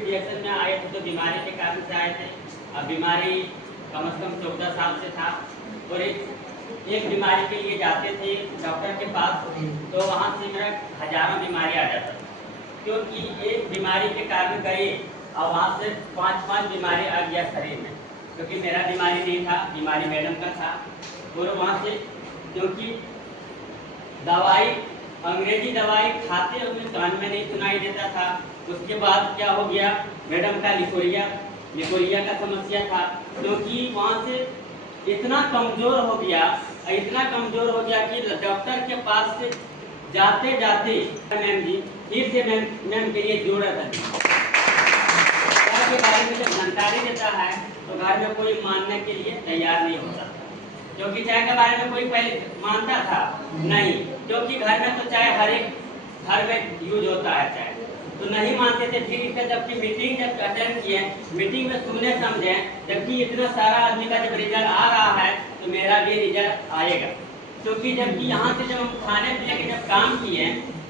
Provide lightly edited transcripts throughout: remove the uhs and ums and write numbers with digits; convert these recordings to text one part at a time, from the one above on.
क्योंकि डीएसएल में आए थे तो बीमारी के कारण से आए थे। अब बीमारी कम से कम 14 साल से था और एक बीमारी के लिए जाते थे डॉक्टर के पास तो वहाँ से मेरा हजारों बीमारी आ जाता था, क्योंकि एक बीमारी के कारण गए और वहाँ से 5 बीमारी आ गया शरीर में, क्योंकि मेरा बीमारी नहीं था, बीमारी मैडम का था। और वहाँ से क्योंकि दवाई अंग्रेजी दवाई खाते हुए कान में नहीं सुनाई देता था। उसके बाद क्या हो गया, मैडम का लिकोरिया का समस्या था, क्योंकि वहाँ से इतना कमज़ोर हो गया कि डॉक्टर के पास से जाते जाते मैम जी फिर से मैम के लिए जरूरत है के बारे में जब जानकारी देता है तो घर में कोई मानने के लिए तैयार नहीं होता, क्योंकि चाय के बारे में कोई पहले मानता था नहीं, क्योंकि घर में तो चाय हर एक घर में यूज होता है चाय, तो नहीं मानते थे। फिर इसका जबकि मीटिंग जब अटेंड किए, मीटिंग में सुनने समझे, जबकि इतना सारा आदमी का जब रिजल्ट आ रहा है तो मेरा भी रिजल्ट आएगा, क्योंकि जबकि यहाँ से जब हम खाने पीने के जब काम किए,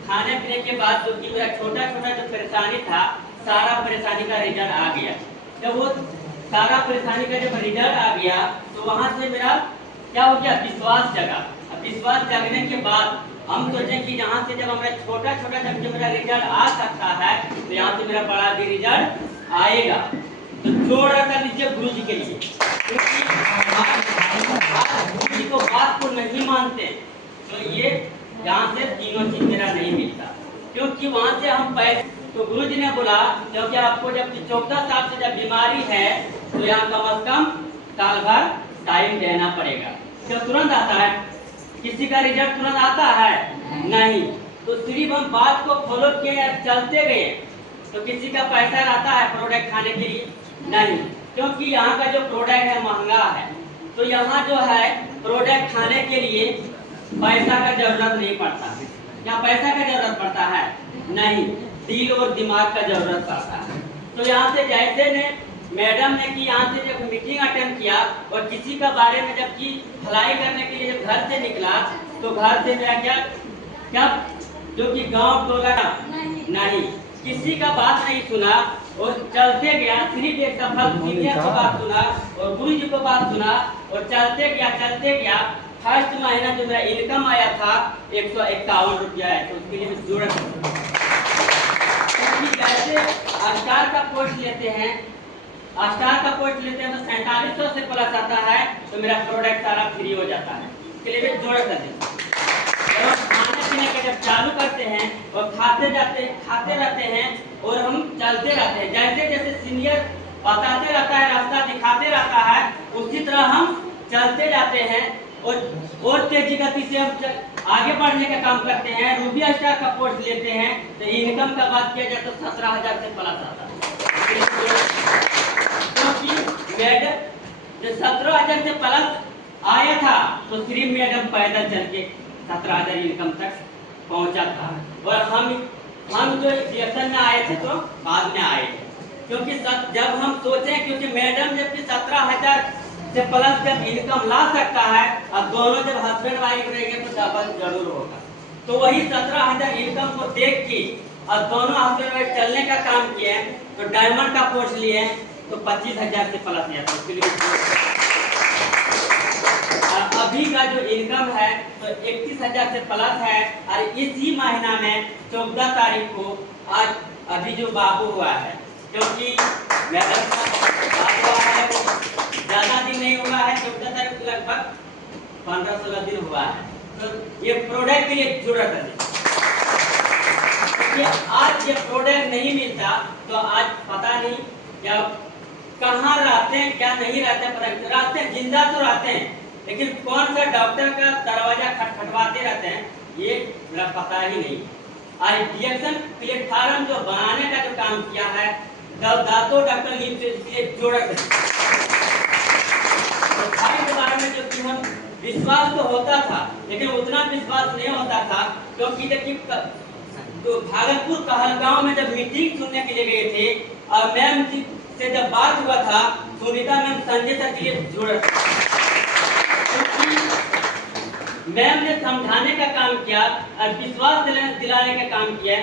खाने पीने के बाद जो कि मेरा छोटा छोटा जो परेशानी था सारा परेशानी का रिजल्ट आ गया। जब वो सारा परेशानी का जब रिजल्ट आ गया तो वहाँ से मेरा क्या हो गया, विश्वास जगा। अब विश्वास जगने के बाद हम सोचे कि यहाँ से जब हमारा छोटा छोटा जब मेरा रिजल्ट आ सकता है तो यहाँ से मेरा बड़ा भी रिजल्ट आएगा। तो जोड़ रखा दीजिए गुरु जी के लिए, क्योंकि गुरु जी को बात को नहीं मानते तो ये यहाँ से तीनों चीज मेरा नहीं मिलता, क्योंकि वहाँ से हम पैसे तो गुरु जी ने बोला क्योंकि आपको जब 14 साल से जब बीमारी है तो यहाँ कम से कम साल भर टाइम देना पड़ेगा। क्या तुरंत आता है? किसी का रिजल्ट तुरंत आता है नहीं, तो सिर्फ हम बात को फॉलो किए चलते गए तो किसी का पैसा आता है प्रोडक्ट खाने के लिए नहीं, क्योंकि यहाँ का जो प्रोडक्ट है महंगा है, तो यहाँ जो है प्रोडक्ट खाने के लिए पैसा का जरूरत नहीं पड़ता। यहाँ पैसा का जरूरत पड़ता है नहीं, दिल और दिमाग का जरूरत पड़ता है। तो यहाँ से जैसे ने मैडम ने कि यहाँ से जब मीटिंग अटेंड किया और किसी का बारे में जब की भलाई करने के लिए जब घर से निकला तो घर से मेरा क्या जो कि गांव टोला नहीं किसी का बात नहीं सुना और चलते गया, सिर्फ एक सफल सीनियर को बात सुना और गुरु जी को बात सुना और चलते गया। फर्स्ट महीना जो मेरा इनकम आया था 151 रुपया है, तो उसके लिए जरूरत जैसे स्टार का पोस्ट लेते हैं तो 4700 से प्लस आता है तो मेरा प्रोडक्ट सारा फ्री हो जाता है, इसके लिए भी जोड़ कर और खाने पीने के जब चालू करते हैं और खाते रहते हैं और हम चलते रहते हैं, जैसे जैसे सीनियर बताते रहता है, रास्ता दिखाते रहता है, उसी तरह हम चलते जाते हैं और तेजी गति से हम आगे बढ़ने का काम करते हैं। रूबी स्टार का कोर्स लेते हैं तो इनकम का बात किया जाए तो 17,000 से प्लस आता है, क्योंकि मैडम जो 17,000 से प्लस आया था तो सिर्फ मैडम पैदल चल के 17,000 इनकम तक पहुंचा था, और हम जो डीएसएल में आए थे तो बाद में आए थे, क्योंकि जब हम सोचे क्योंकि मैडम जबकि 17,000 से प्लस जब इनकम ला सकता है और दोनों जब हस्बैंड वाइफ रहेंगे तो डबल जरूर होगा, तो वही 17,000 इनकम को देख के और दोनों हस्बैंड वाइफ चलने का काम किए तो डायमंड का पोस्ट लिए तो 25,000 से प्लस लिया था। अभी का जो इनकम है तो 31,000 से प्लस है, और इसी महीना में 14 तारीख को आज अभी जो बाबू हुआ है, क्योंकि ज्यादा दिन नहीं हुआ है, 14 तारीख लगभग 15-16 दिन हुआ है, तो ये प्रोडक्ट के लिए जरूरत है। आज ये प्रोडक्ट नहीं मिलता तो आज पता नहीं क्या कहाँ रहते हैं, क्या नहीं रहते रहते हैं, जिंदा तो रहते हैं लेकिन कौन सा डॉक्टर का दरवाजा खटखटवाते रहते हैं ये मेरा पता ही नहीं। आज डीएसएल प्लेटफार्म जो बनाने का जो काम किया है दातो डॉक्टर से जोड़ा के बारे में जो कि हम विश्वास तो होता था लेकिन उतना विश्वास नहीं होता था, क्योंकि देखिए तो भागलपुर कहलगांव में जब मीटिंग सुनने के लिए गए थे और मैम जी से जब बात हुआ था सुनीता मैम संजय सर के लिए जुड़, मैम ने समझाने का काम किया और विश्वास दिलाने का काम किया।